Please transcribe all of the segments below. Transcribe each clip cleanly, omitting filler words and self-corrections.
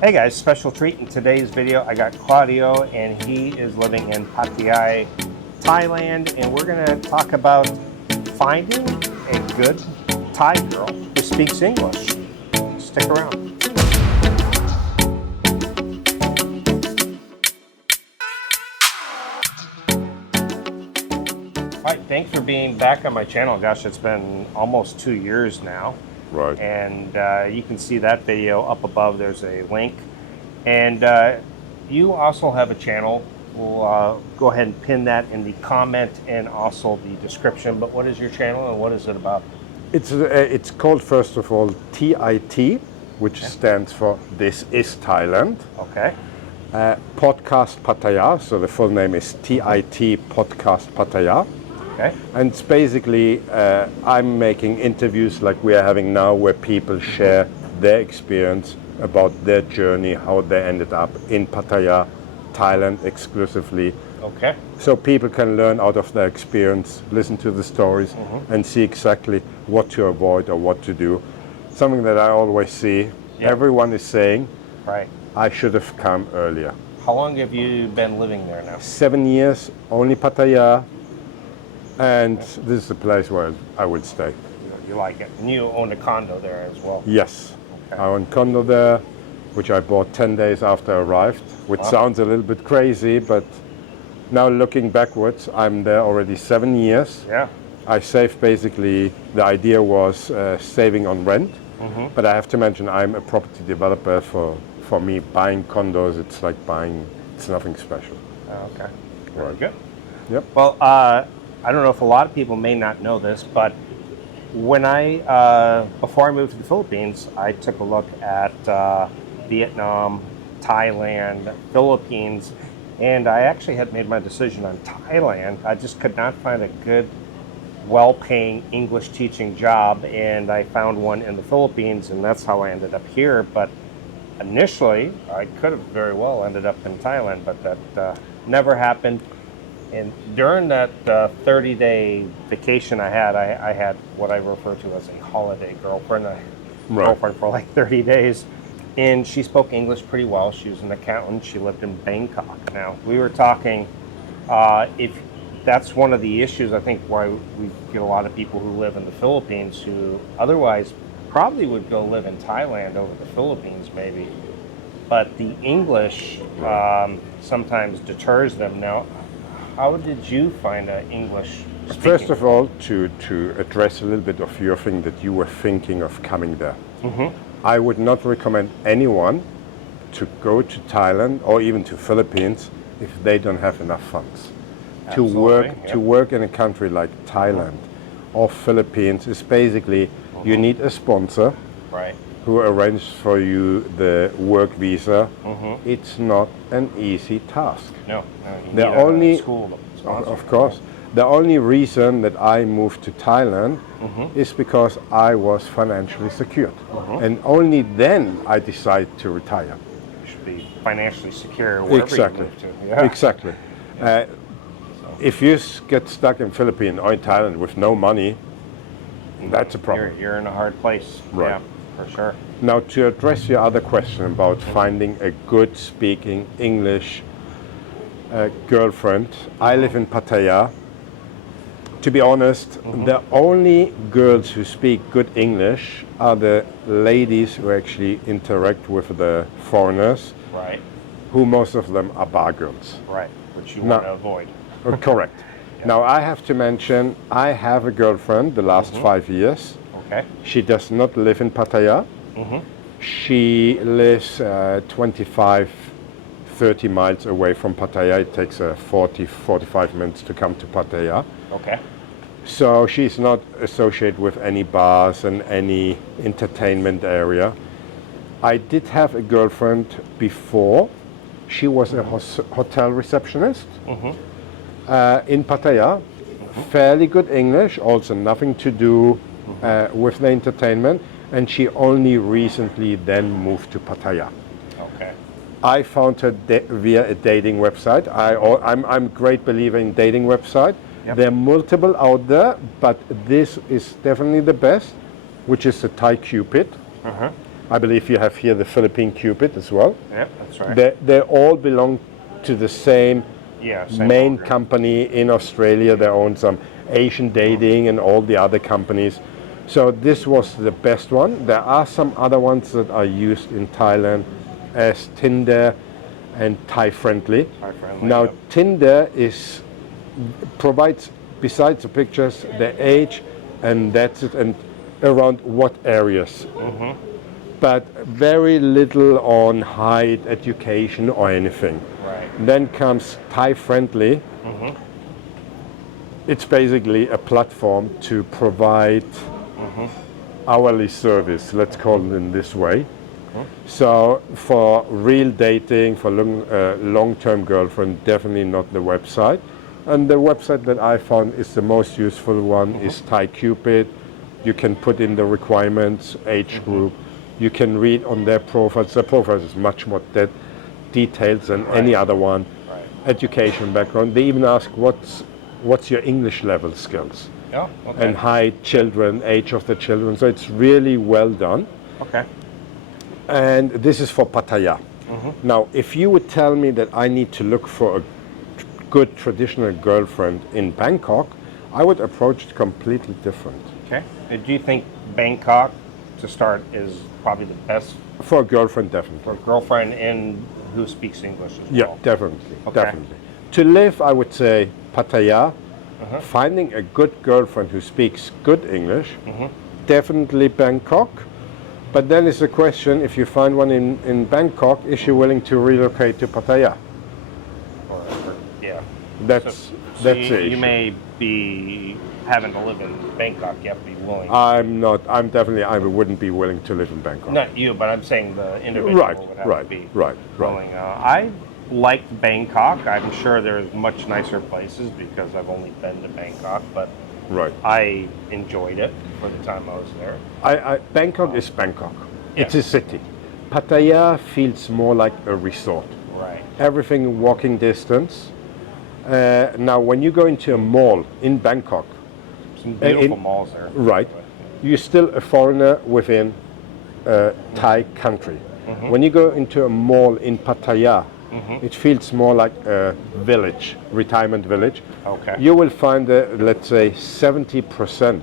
Hey guys, special treat in today's video. I got Claudio and he is living in Pattaya, Thailand, and we're gonna talk about finding a good Thai girl who speaks English. Stick around. All right, thanks for being back on my channel. Gosh, it's been almost 2 years now. Right. And you can see that video up above. There's a link. And you also have a channel. We'll go ahead and pin that in the comment and also the description. But what is your channel and what is it about? It's called, first of all, TIT, which stands for This is Thailand. Okay. Podcast Pattaya, so the full name is TIT Podcast Pattaya. Okay. And it's basically, I'm making interviews like we are having now, where people share their experience about their journey, how they ended up in Pattaya, Thailand exclusively. Okay. So people can learn out of their experience, listen to the stories, and see exactly what to avoid or what to do. Something that I always see, everyone is saying, Right. I should have come earlier. How long have you been living there now? 7 years, only Pattaya, and this is the place where I will stay. You like it. And you own a condo there as well. Yes, Okay. I own a condo there, which I bought 10 days after I arrived, which sounds a little bit crazy, but now looking backwards, I'm there already 7 years. Yeah. I saved basically, the idea was saving on rent, but I have to mention I'm a property developer. For me, buying condos, it's like it's nothing special. Okay. Very good. Yep. Well, I don't know if a lot of people may not know this, but when before I moved to the Philippines, I took a look at Vietnam, Thailand, Philippines, and I actually had made my decision on Thailand. I just could not find a good, well-paying English teaching job, and I found one in the Philippines, and that's how I ended up here. But initially, I could have very well ended up in Thailand, but that never happened. And during that 30-day vacation I had what I refer to as a holiday girlfriend, girlfriend for like 30 days. And she spoke English pretty well. She was an accountant. She lived in Bangkok. Now, we were talking, if that's one of the issues, I think, why we get a lot of people who live in the Philippines who otherwise probably would go live in Thailand over the Philippines maybe. But the English sometimes deters them. Now, how did you find English speaking? First of all, to address a little bit of your thing that you were thinking of coming there. I would not recommend anyone to go to Thailand or even to Philippines if they don't have enough funds. Absolutely, To work in a country like Thailand or Philippines is basically you need a sponsor Right. who arranges for you the work visa. It's not an easy task. No, you The need only, a school to sponsor. of course, the only reason that I moved to Thailand is because I was financially secured. And only then I decided to retire. You should be financially secure wherever you move to. Yeah. Exactly. If you get stuck in Philippines or in Thailand with no money, that's a problem. You're in a hard place. Right. Yeah, for sure. Now, to address your other question about finding a good speaking English girlfriend, I live in Pattaya. To be honest, the only girls who speak good English are the ladies who actually interact with the foreigners, Right. who most of them are bar girls. Right. Which you want to avoid. Correct. Now, I have to mention, I have a girlfriend the last 5 years. Okay. She does not live in Pattaya. She lives 25, 30 miles away from Pattaya. It takes 40, 45 minutes to come to Pattaya. Okay. So she's not associated with any bars and any entertainment area. I did have a girlfriend before. She was a hotel receptionist in Pattaya. Fairly good English, also nothing to do with the entertainment. And she only recently then moved to Pattaya. Okay. I found her via a dating website. I'm a great believer in dating website. Yep. There are multiple out there, but this is definitely the best, which is the Thai Cupid. I believe you have here the Philippine Cupid as well. Yep, that's right. They all belong to the same Same main owner. company in Australia. They own some Asian Dating and all the other companies. So this was the best one. There are some other ones that are used in Thailand as Tinder and Thai Friendly. Thai Friendly, Now yep. Tinder provides, besides the pictures, the age, and that's it, and around what areas. But very little on height, education, or anything. Right. Then comes Thai Friendly. It's basically a platform to provide hourly service, let's call it in this way. So for real dating, for long-term girlfriend, definitely not the website. And the website that I found is the most useful one is Thai Cupid. You can put in the requirements, age group. You can read on their profiles. Their profile is much more detailed than any other one. Right. Education background. They even ask what's your English level skills Oh, okay. and height, children, age of the children. So it's really well done. Okay. And this is for Pattaya. Now, if you would tell me that I need to look for a good traditional girlfriend in Bangkok, I would approach it completely different. Okay. Do you think Bangkok, to start, is probably the best For a girlfriend, for definitely. a girlfriend who speaks English as Yeah, well? definitely, Okay. definitely. To live, I would say Pattaya. Finding a good girlfriend who speaks good English, definitely Bangkok. But then is the question, if you find one in Bangkok, is she willing to relocate to Pattaya? Yeah. That's So the you issue. may be having to live in Bangkok. You have to be willing. I wouldn't be willing to live in Bangkok. Not you, but I'm saying the individual Right, would have right, to be right, right. willing. I liked Bangkok. I'm sure there's much nicer places because I've only been to Bangkok, but Right. I enjoyed it for the time I was there. Bangkok is Bangkok. Yeah. It's a city. Pattaya feels more like a resort. Right. Everything walking distance. Now, when you go into a mall in Bangkok, Some beautiful in- malls there. right, you're still a foreigner within Thai country. When you go into a mall in Pattaya, it feels more like a village, retirement village. Okay. You will find, let's say, 70%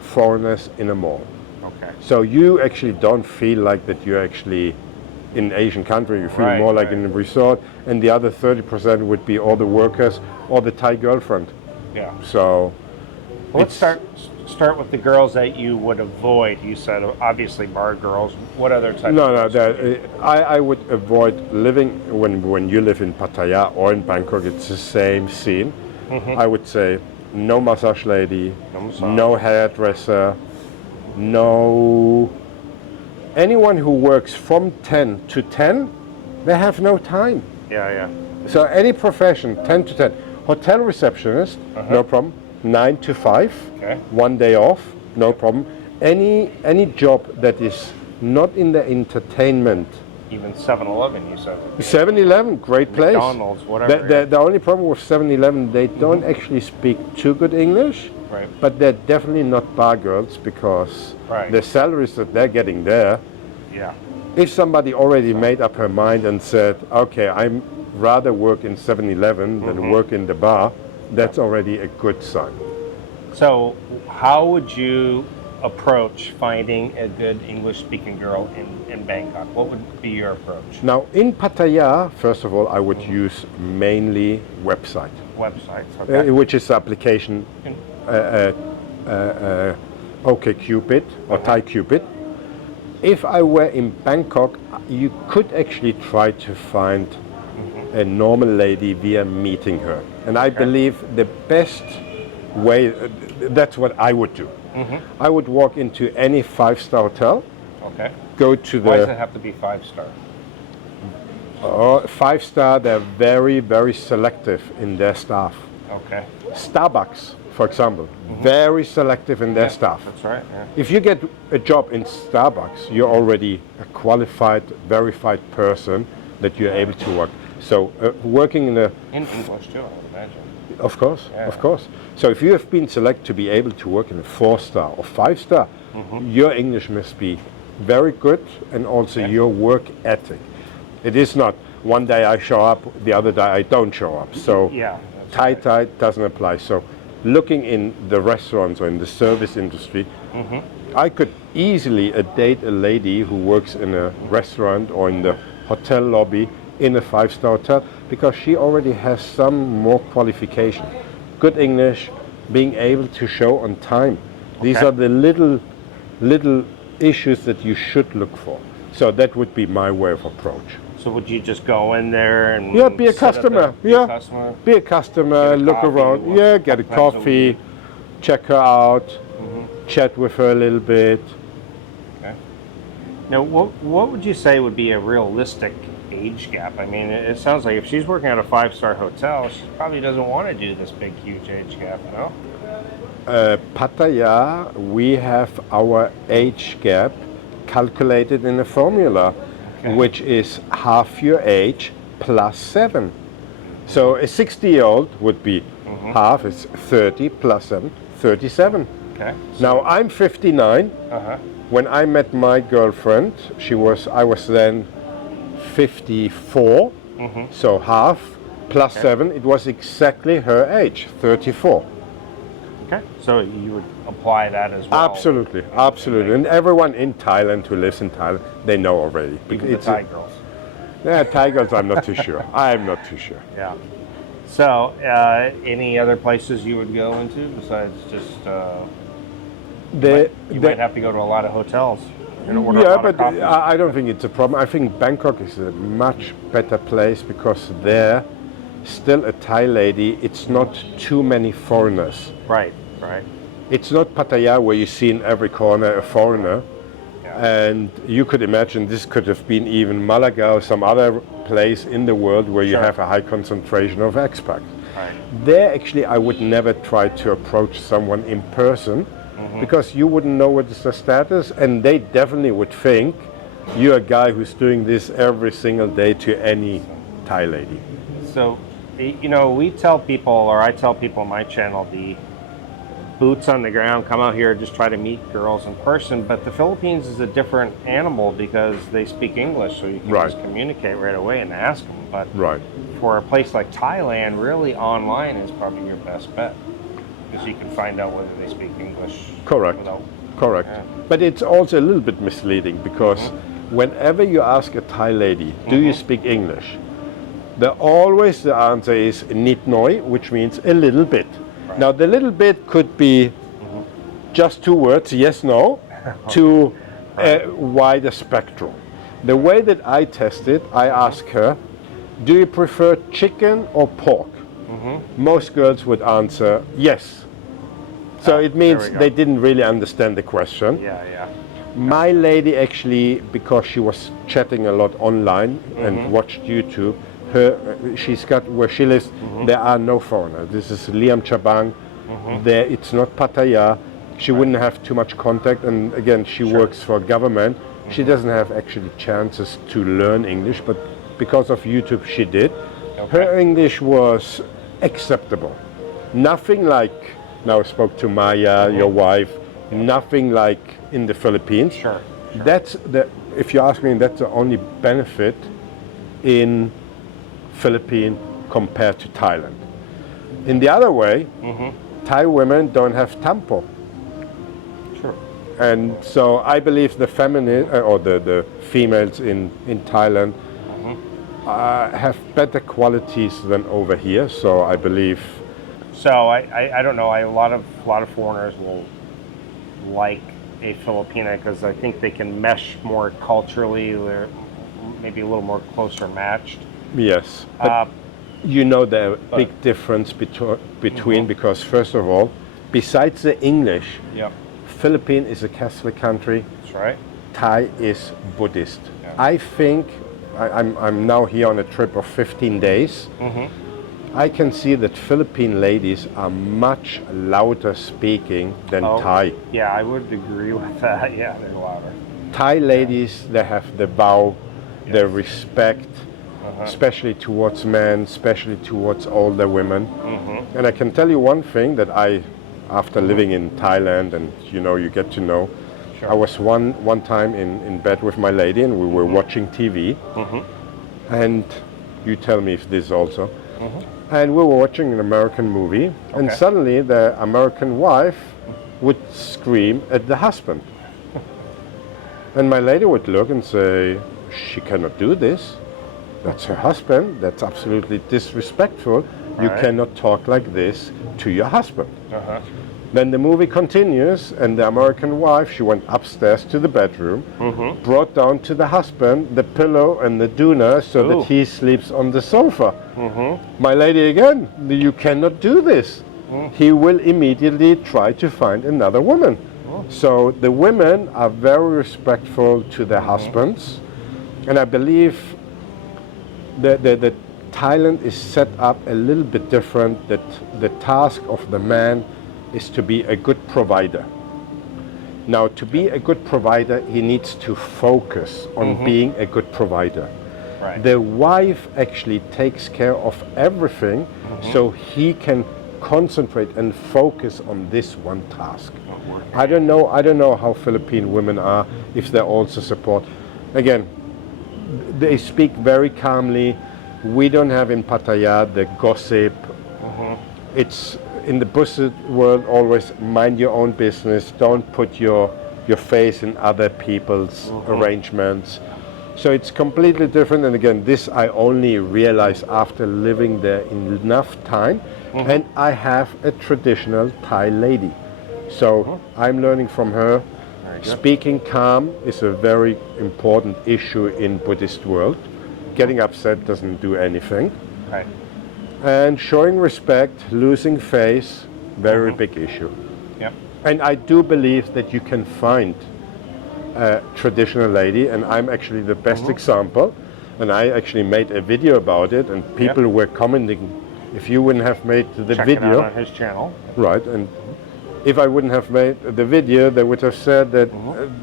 foreigners in a mall. Okay. So you actually don't feel like that you're actually in Asian country. You feel Right, more like right. in a resort, and the other 30% would be all the workers or the Thai girlfriend. Yeah. So Well, let's it's- start with the girls that you would avoid. You said obviously bar girls. What other type? No, of no. girls? I would avoid living when you live in Pattaya or in Bangkok. It's the same scene. I would say no massage lady, No massage. no hairdresser, no anyone who works from 10 to 10. They have no time. Yeah, yeah. So any profession, 10 to 10. Hotel receptionist, no problem. 9 to 5, Okay. 1 day off, no problem. Any job that is not in the entertainment. Even 7-Eleven, you said. 7-Eleven, great place. McDonald's, whatever. The only problem with 7-Eleven, they don't actually speak too good English, Right. but they're definitely not bar girls because Right. the salaries that they're getting there, Yeah. if somebody already made up her mind and said, okay, I'm rather work in 7-Eleven than work in the bar, that's already a good sign. So, how would you approach finding a good English-speaking girl in Bangkok? What would be your approach? Now, in Pattaya, first of all, I would use mainly website, Websites, okay. which is application OkCupid or Thai Cupid. If I were in Bangkok, you could actually try to find a normal lady via meeting her. And I believe the best way, that's what I would do. I would walk into any 5-star hotel, Okay. go to Why does it the have to be 5-star? 5-star, they're very, very selective in their staff. Okay. Starbucks, for example, very selective in their staff. That's right. Yeah. If you get a job in Starbucks, you're already a qualified, verified person that you're able to work. So working in a, In English too, I would imagine. of course, Yeah. of course. So if you have been selected to be able to work in a 4-star or 5-star, your English must be very good, and also your work ethic. It is not one day I show up, the other day I don't show up. So Yeah. tie doesn't apply. So looking in the restaurants or in the service industry, I could easily date a lady who works in a restaurant or in the hotel lobby in a 5-star hotel because she already has some more qualification. Good English, being able to show on time. These Okay. are the little issues that you should look for. So that would be my way of approach. So would you just go in there and Yeah, be a sit at customer. be a Yeah, customer? be a customer. Get a Look coffee, around. walk Yeah, get a couple times a coffee, week. check her out, chat with her a little bit. Okay. Now, what would you say would be a realistic age gap? I mean, it sounds like if she's working at a 5-star hotel, she probably doesn't want to do this big, huge age gap, no? Pattaya, we have our age gap calculated in a formula, which is half your age plus 7. So a 60-year-old would be half, it's 30 plus 7, 37. Okay. Now I'm 59. Uh-huh. When I met my girlfriend, I was then 54. So half plus 7, it was exactly her age, 34. Okay. So you would apply that as well? Absolutely, absolutely. And everyone in Thailand who lives in Thailand, they know already. Even the Thai girls? Yeah, Thai girls, I'm not too sure. I'm not too sure. Yeah. So, any other places you would go into besides just? You might have to go to a lot of hotels. And order a Yeah, lot of but coffees. I don't think it's a problem. I think Bangkok is a much better place because there, still a Thai lady, it's not too many foreigners. Right. Right. It's not Pattaya where you see in every corner a foreigner. Yeah. And you could imagine this could have been even Malaga or some other place in the world where you Sure. have a high concentration of expats. Right. There, actually, I would never try to approach someone in person because you wouldn't know what is the status, and they definitely would think you're a guy who's doing this every single day to any Thai lady. So, we tell people, or I tell people on my channel, the boots on the ground, come out here, just try to meet girls in person. But the Philippines is a different animal because they speak English, so you can Right. just communicate right away and ask them. But Right. for a place like Thailand, really online is probably your best bet because you can find out whether they speak English. Correct. Without, Correct. Yeah. But it's also a little bit misleading because whenever you ask a Thai lady, do you speak English? Always the answer is nit noi, which means a little bit. Right. Now the little bit could be just 2 words, yes, no, to a wider spectrum. The way that I test it, I ask her, do you prefer chicken or pork? Most girls would answer yes. So it means we go. they didn't really understand the question. Yeah, yeah. My lady actually, because she was chatting a lot online and watched YouTube, she's got where she lives. There are no foreigners. This is Liam Chabang. There, it's not Pattaya. She wouldn't have too much contact, and again, she works for government. She doesn't have actually chances to learn English, but because of YouTube, she did. Her English was acceptable. Nothing like, now I spoke to Maya, your wife, nothing like in the Philippines. Sure. That's if you ask me, that's the only benefit in Philippines compared to Thailand. In the other way, Thai women don't have tampo. Sure. And so I believe the the females in Thailand have better qualities than over here. So I believe. So I don't know. A lot of foreigners will like a Filipina because I think they can mesh more culturally. They're maybe a little more closer matched. Yes, but you know the big difference between because first of all, besides the English, Yep. Philippines is a Catholic country. That's right. Thai is Buddhist. Yeah. I think I'm now here on a trip of 15 days. I can see that Philippine ladies are much louder speaking than Thai. Yeah, I would agree with that. Yeah, they're louder. Thai ladies, they have the bow, the respect, especially towards men, especially towards older women. And I can tell you one thing that after living in Thailand and you get to know, Sure. I was one time in bed with my lady, and we were watching TV. And you tell me if this also. And we were watching an American movie, and suddenly the American wife would scream at the husband. And my lady would look and say, she cannot do this. That's her husband. That's absolutely disrespectful. You cannot talk like this to your husband. Then the movie continues, and the American wife, she went upstairs to the bedroom, brought down to the husband the pillow and the doona so that he sleeps on the sofa. My lady again, you cannot do this. He will immediately try to find another woman. So the women are very respectful to their husbands, and I believe that Thailand is set up a little bit different, that the task of the man is to be a good provider. Now, to be a good provider, he needs to focus on being a good provider. The wife actually takes care of everything, so he can concentrate and focus on this one task. I don't know how Philippine women are, if they also support. Again, they speak very calmly. We don't have in Pattaya the gossip. It's in the Buddhist world, always mind your own business. Don't put your face in other people's arrangements. So it's completely different. And again, this I only realized after living there enough time. And I have a traditional Thai lady. So I'm learning from her. Speaking calm is a very important issue in Buddhist world. Getting upset doesn't do anything. And showing respect, losing face, very big issue. And I do believe that you can find a traditional lady, and I'm actually the best example. And I actually made a video about it, and people were commenting, if you wouldn't have made the Check video. it out on his channel. Right, and if I wouldn't have made the video, they would have said that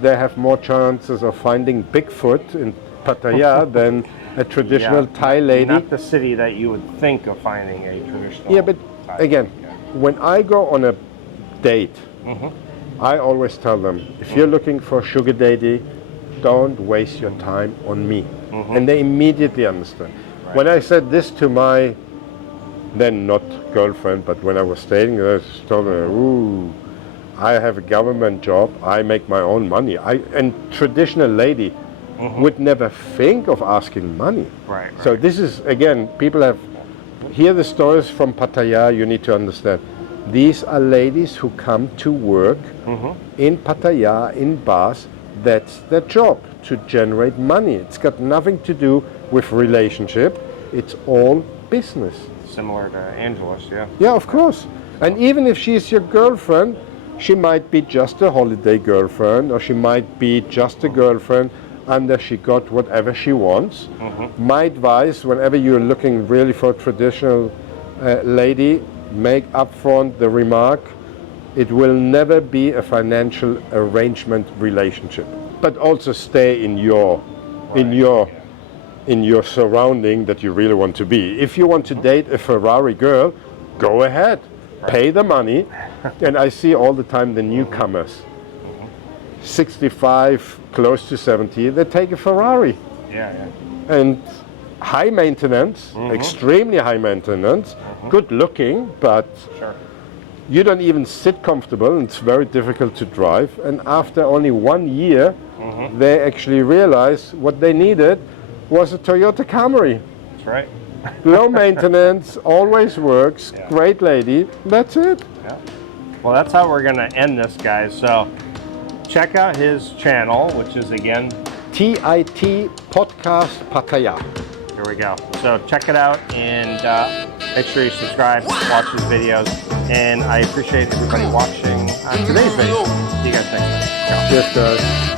they have more chances of finding Bigfoot in Pattaya than a traditional Thai lady. Not the city that you would think of finding a traditional. Yeah, but Thai. again, when I go on a date, I always tell them, if you're looking for a sugar daddy, don't waste your time on me. And they immediately understand. When I said this to my then not girlfriend, but when I was dating her, I told her, ooh, I have a government job, I make my own money. And traditional lady would never think of asking money. So this is, again, people have, hear the stories from Pattaya, you need to understand. These are ladies who come to work in Pattaya, in bars. That's their job, to generate money. It's got nothing to do with relationship. It's all business. Similar to Angela's, Yeah, of course. And even if she's your girlfriend, she might be just a holiday girlfriend, or she might be just a girlfriend and she got whatever she wants. My advice, whenever you're looking really for a traditional lady, make upfront the remark, it will never be a financial arrangement relationship. But also stay in your surrounding that you really want to be. If you want to date a Ferrari girl, go ahead, pay the money. And I see all the time the newcomers, 65, close to 70, they take a Ferrari. And high maintenance, extremely high maintenance, good looking, but you don't even sit comfortable, and it's very difficult to drive. And after only 1 year, they actually realize what they needed was a Toyota Camry. That's right. Low maintenance, always works, great lady, that's it. Well, that's how we're gonna end this, guys. So check out his channel, which is again TIT Podcast Pattaya. Here we go. So check it out, and make sure you subscribe, watch his videos, and I appreciate everybody watching today's video. See you guys next time. Ciao. Cheers, guys.